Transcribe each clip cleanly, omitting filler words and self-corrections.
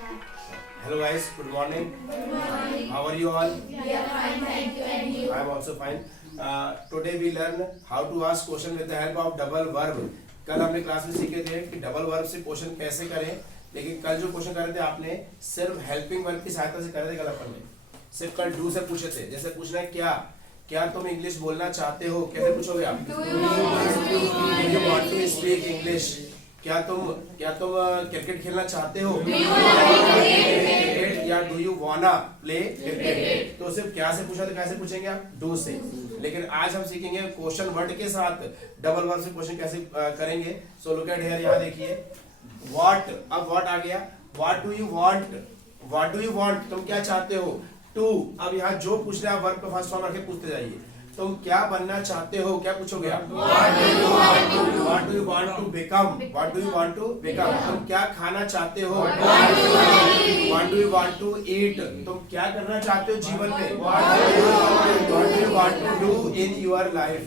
Hello guys, good morning. Good morning. How are you all? We are fine, thank you, and you? I am also fine. Today we learn how to ask question with the help of double verb. कल हमने class में सीखे थे कि double verb से question कैसे करें, लेकिन कल जो क्वेश्चन कर रहे थे आपने सिर्फ हेल्पिंग वर्ब की सहायता से करे थे। कल अपन ने सिर्फ कल डू से पूछे थे। जैसे पूछना है क्या तुम इंग्लिश बोलना चाहते हो, कैसे पूछोगे आप? Do you want to speak English? क्या तुम क्रिकेट खेलना चाहते हो? या do you wanna play cricket? तो सिर्फ क्या से पूछा तो कैसे पूछेंगे आप? डू से। लेकिन आज हम सीखेंगे क्वेश्चन वर्ड के साथ डबल वर्ब से क्वेश्चन कैसे करेंगे। सो लुक एट हियर, यहाँ देखिए व्हाट। अब व्हाट आ गया। व्हाट डू यू वांट, तुम क्या चाहते हो? टू। अब यहाँ जो पूछ रहे हैं वर्ब पे फर्स्ट फॉर्म रख के पूछते जाइए। तुम क्या बनना चाहते हो, क्या पूछोगे आप? What do you want to become? तुम क्या खाना चाहते हो? What do you want to eat? तुम क्या करना चाहते हो जीवन में? What do you want to do in your life?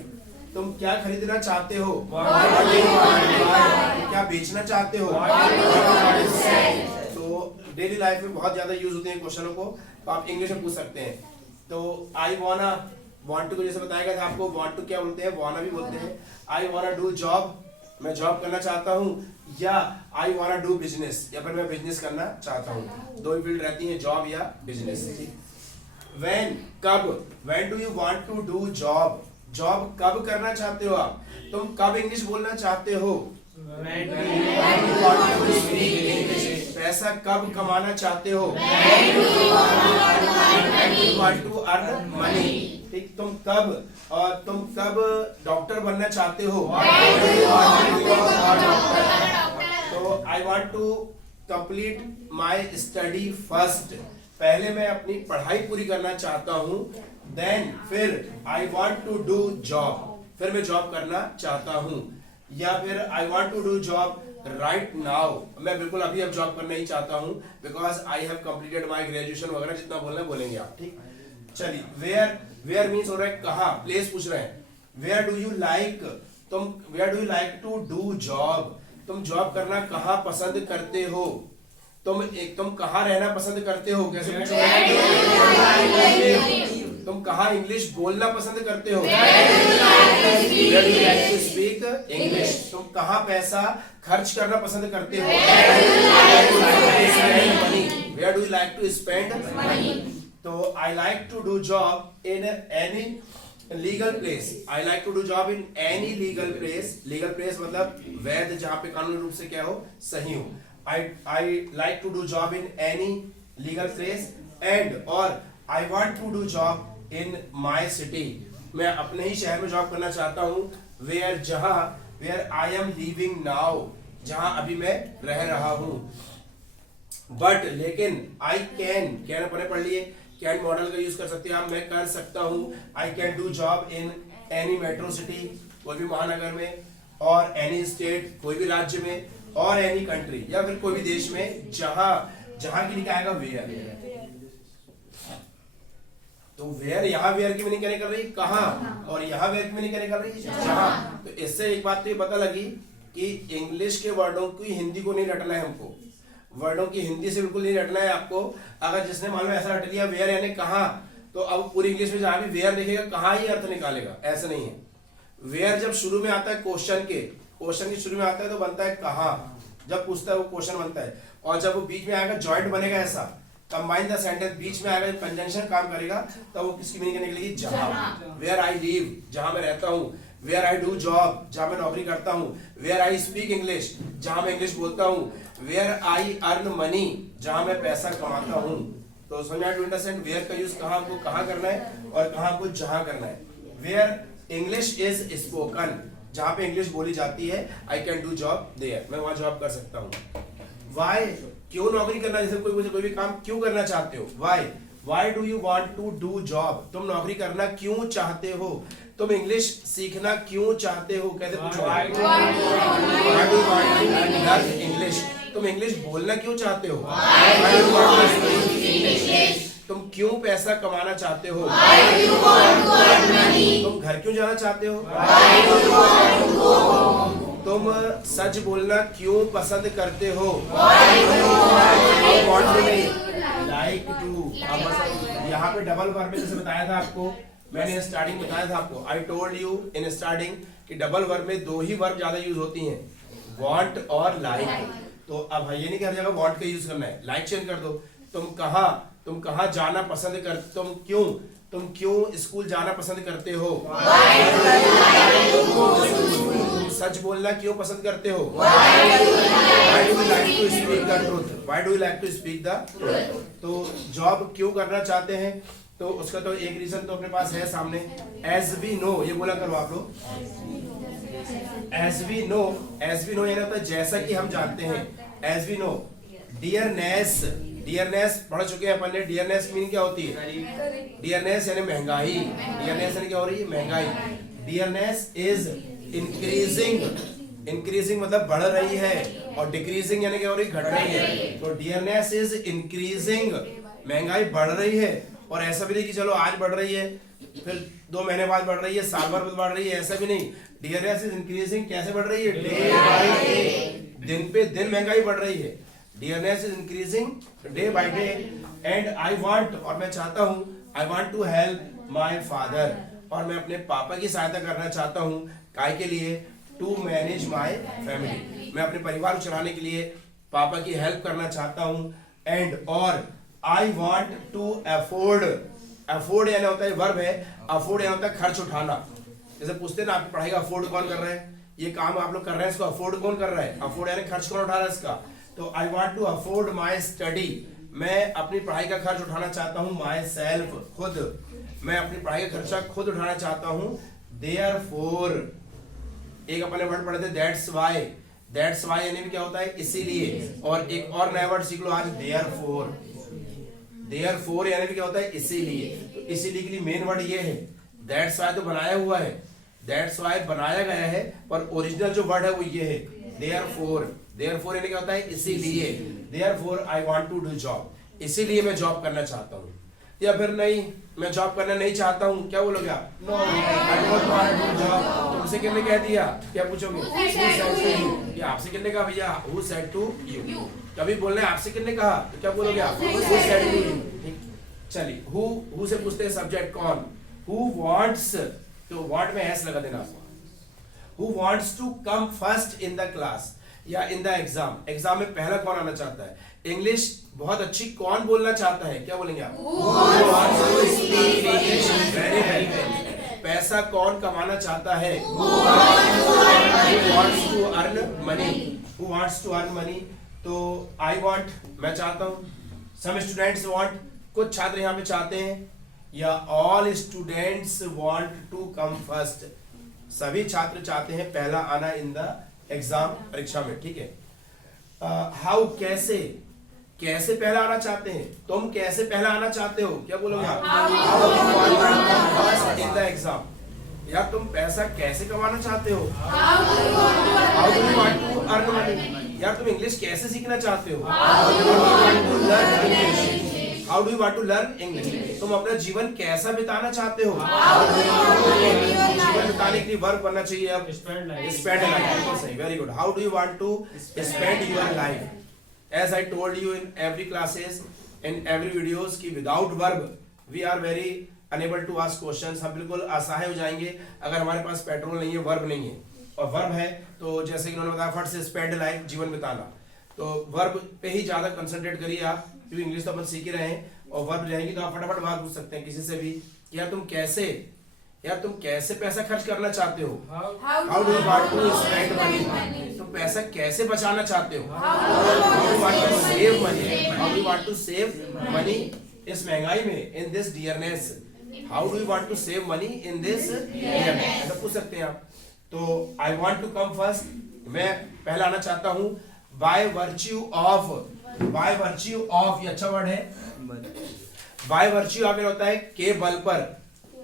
तुम क्या खरीदना चाहते हो? क्या बेचना चाहते हो? तो डेली लाइफ में बहुत ज्यादा यूज होते हैं क्वेश्चनों को, तो आप इंग्लिश में पूछ सकते हैं। तो आई वांट टू को जैसे बताया गया था आपको, वांट टू क्या बोलते हैं, वाना भी बोलते हैं। आई वांना डू जॉब, मैं जॉब करना चाहता हूँ, या आई वांना डू बिजनेस, या फिर मैं बिजनेस करना चाहता हूँ। दो फील्ड रहती है, जॉब या बिजनेस। व्हेन, कब। When do you want to do job, job कब करना चाहते हो आप? तुम कब इंग्लिश बोलना चाहते हो? पैसा कब कमाना चाहते हो? To earn money. ठीक, तुम कब डॉक्टर बनना चाहते हो? तो I want to complete my study first, पहले मैं अपनी पढ़ाई पूरी करना चाहता हूँ। देन फिर I want to do job, फिर मैं जॉब करना चाहता हूँ। या फिर I want to do job right now, मैं बिल्कुल अभी अब जॉब करना ही चाहता हूँ, because I have completed my graduation वगैरह जितना बोलना है बोलेंगे आप। ठीक, चलिए वेयर मीन्स हो रहा है कहाँ, प्लेस पूछ रहे हैं। Where do you like to do job, तुम जॉब करना कहाँ पसंद करते हो? तुम कहाँ रहना पसंद करते हो, कैसे पूछोगे? तुम कहाँ इंग्लिश बोलना पसंद करते हो? Where do you like to speak English? तुम कहाँ पैसा खर्च करना पसंद करते हो? Where do you like to spend money? तो I like to do job in any legal place. I like to do job in any legal place. Legal place मतलब वैध, जहाँ पे कानूनी रूप से क्या हो, सही हो। I like to do job in any legal place and or I want to do job in my city. मैं अपने ही शहर में जॉब करना चाहता हूँ। Where I am living now, जहाँ अभी मैं रह रहा हूँ। But लेकिन I can, क्या पढ़ लिए, कैन मॉडल का यूज कर सकते हैं आप, मैं कर सकता हूँ। आई can do job in any metro city, कोई भी महानगर में, और एनी स्टेट, कोई भी राज्य में, और एनी कंट्री, या फिर कोई भी देश में, जहां की लिखा आएगा वेयर। तो वेयर, यहाँ वेयर की मीनिंग क्या निकल रही, कहाँ, और यहाँ वेयर की मीनिंग क्या निकल रही, जहां। तो इससे एक बात तो ये पता लगी कि इंग्लिश के वर्डों की हिंदी को नहीं रटना है हमको, वर्डों की हिंदी से बिल्कुल नहीं रटना है आपको। अगर जिसने मान लो ऐसा रट लिया वेयर यानी कहाँ, तो अब पूरी इंग्लिश में जहां भी वेयर लिखेगा कहाँ ही अर्थ निकालेगा, ऐसा नहीं है। वेयर जब शुरू में आता है क्वेश्चन के शुरू में आता है तो बनता है कहाँ, जब पूछता है वो क्वेश्चन बनता है। और जब वो बीच में आएगा जॉइंट बनेगा, ऐसा कंबाइन द सेंटेंस, बीच में आएगा कंजंक्शन काम करेगा, तो वो किसकी मीनिंग निकलेगी, जहां। वेयर आई लिव, जहां मैं रहता हूँ। वेयर आई डू जॉब, जहां मैं नौकरी करता हूँ। वेयर आई स्पीक इंग्लिश, जहां मैं इंग्लिश बोलता हूँ। वेयर आई अर्न मनी, जहां मैं पैसा कमाता हूँ। तो समझ टू अंडरस्टैंड वेयर का यूज कहाँ को कहाँ करना है और कहाँ को जहां करना है। वेयर इंग्लिश इज स्पोकन, जहां पे इंग्लिश बोली जाती है। I can do job there, मैं वहां जॉब कर सकता हूँ। वाई, क्यों नौकरी करना, जैसे कोई भी काम क्यों करना चाहते हो, why do you want to do job, तुम नौकरी करना क्यों चाहते हो? तुम इंग्लिश सीखना क्यों चाहते हो, कैसे पूछोगे? इंग्लिश, तुम इंग्लिश बोलना क्यों चाहते हो? तुम क्यों पैसा कमाना चाहते हो? तुम घर क्यों जाना चाहते हो? तुम सच बोलना क्यों पसंद करते हो? यहाँ पे डबल वर्ब में जैसे बताया था आपको, मैंने स्टार्टिंग बताया था आपको, I told you in starting कि डबल वर्ब में दो ही वर्ब ज्यादा यूज होती हैं, वांट और लाइक। तो अब ये नहीं कि हर जगह वांट का यूज करना है, लाइक चेंज कर दो। तुम कहाँ जाना पसंद कर, तुम क्यों स्कूल जाना पसंद करते हो? तुम सच बोलना क्यों पसंद करते हो? Why do you like to speak the truth? Why do you like to speak the truth? तो जॉब क्यों करना चाहते हैं? तो उसका तो एक रीजन तो अपने पास है सामने, एज वी नो, ये बोला करो आप लोग, एज वी नो यानी होता है जैसा कि हम जानते हैं, एज वी नो। डियरनेस पढ़ चुके हैं अपन ने, डियरनेस मीनिंग क्या होती है? डियरनेस यानी महंगाई, डियरनेस यानी क्या हो रही है? महंगाई। डियरनेस इज इंक्रीजिंग मतलब बढ़ रही है, और डिक्रीजिंग यानी क्या हो रही है? घट रही है। तो डियरनेस इज इंक्रीजिंग, महंगाई बढ़ रही है, और ऐसा भी नहीं कि चलो आज बढ़ रही है फिर 2 महीने बाद बढ़ रही है, साल भर बाद बढ़ रही है, ऐसा भी नहीं। डियरनेस इज इंक्रीजिंग, कैसे बढ़ रही है? डे बाय डे, दिन पे दिन महंगाई बढ़ रही है। Dearness is increasing day by day. And I want, और मैं चाहता हूं, I want to help my father, और मैं अपने पापा की सहायता करना चाहता हूं, काय के लिए? टू मैनेज माय फैमिली, मैं अपने परिवार को चलाने के लिए पापा की हेल्प करना चाहता हूं। एंड और I want to afford, afford यानी होता है वर्ब है, अफोर्ड यानी होता है खर्च उठाना। जैसे पूछते हैं ना आपकी पढ़ाई का अफोर्ड कौन कर रहा है, ये काम आप लोग कर रहे हैं, इसको अफोर्ड कौन कर रहा है? अफोर्ड यानी खर्च कौन उठा रहा है इसका। तो I want to afford my study, मैं अपनी पढ़ाई का खर्च उठाना चाहता हूं, माय सेल्फ, खुद, मैं अपनी पढ़ाई का खर्चा खुद उठाना चाहता हूं। देयरफॉर, एक अपने वर्ड पढ़े थे दैट्स वाई यानी भी क्या होता है? इसीलिए। और एक और नया वर्ड सीख लो आज, देयरफॉर यानी भी क्या होता है? इसीलिए। तो इसीलिए के लिए मेन वर्ड ये है, दैट्स वाई तो बनाया हुआ है, दैट्स वाई बनाया गया है, पर ओरिजिनल जो वर्ड है वो ये है, देयरफॉर यानी क्या होता है? इसीलिए। Therefore I want to do job, इसीलिए मैं जॉब करना चाहता हूँ। या फिर नहीं, मैं जॉब करना नहीं चाहता हूँ, क्या बोलोगे आप? No, I don't want to do job. तुमसे किसने कह दिया? क्या पूछोगे? ये आपसे किसने कहा भैया? Who said to you. कभी बोलना है आपसे किसने कहा, तो क्या बोलोगे आप? Who said to you. चलिए, हु से पूछते हैं सब्जेक्ट कौन, हु वांट्स, तो वांट में एस लगा देना आपको। Who wants to come first in the class या इन द एग्जाम, एग्जाम में पहला कौन आना चाहता है? इंग्लिश बहुत अच्छी कौन बोलना चाहता है, क्या बोलेंगे आप? Very well. पैसा कौन कमाना चाहता है? Who wants to earn money। तो I want, मैं चाहता हूँ, some students want, कुछ छात्र यहाँ पे चाहते हैं, या all students want to come first, सभी छात्र चाहते हैं पहला आना इन द एग्जाम, परीक्षा में, ठीक है। हाउ, कैसे पहला आना चाहते हैं? तुम कैसे पहला आना चाहते हो, क्या बोलोगे आप? In the exam. या तुम पैसा कैसे कमाना चाहते हो? How do you want to earn money. यार तुम इंग्लिश कैसे सीखना चाहते हो? How do you want to learn English. तुम अपना जीवन कैसा बिताना चाहते हो? जीवन बिताने के लिए वर्ब बनना चाहिए अब स्पेंड लाइफ, सही, very good. How do you want to spend your life. As I told you in every classes, in every videos कि without verb we are very unable to ask questions, हम बिल्कुल असहाय हो जाएंगे अगर हमारे पास petrol नहीं है, वर्ब नहीं है। और वर्ब है तो जैसे कि उन्होंने बताया फट से स्पेंड लाइफ, जीवन बिताना, तो वर्ब पे ही ज्यादा कंसंट्रेट करिए आप, क्योंकि इंग्लिश तो अपन सीख ही रहे हैं, और वर्ब रहेंगी तो आप फटाफट बात पूछ सकते हैं किसी से भी, यार तुम कैसे पैसा खर्च करना चाहते हो? How do you want to spend money. तुम पैसा कैसे बचाना चाहते हो? How do you want to save money. How do you want to save money इस महंगाई में, in this dearness. How do you want to save money in this dearness, ऐसा पूछ सकते हैं आप। तो I want to come first, मैं पहला आना चाहता हूँ। बाय वर्च्यू ऑफ, ये अच्छा वर्ड है। बाय वर्च्यू ऑफ होता है के बल पर,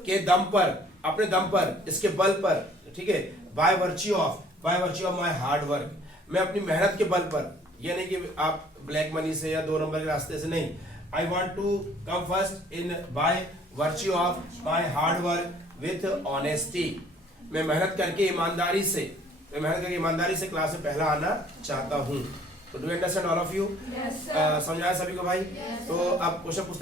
के दम पर, अपने दम पर, इसके बल पर, ठीक है। Bye virtue of my hard work, मैं अपनी मेहनत के बल पर, ये नहीं कि आप ब्लैक मनी से या 2 नंबर के रास्ते से नहीं। I want to come first in by virtue of my hard work with honesty, मैं मेहनत करके ईमानदारी से क्लास में पहला आना चाहता हूँ। तो do understand all of you? समझाया सभी को भाई? तो अब क्वेश्चन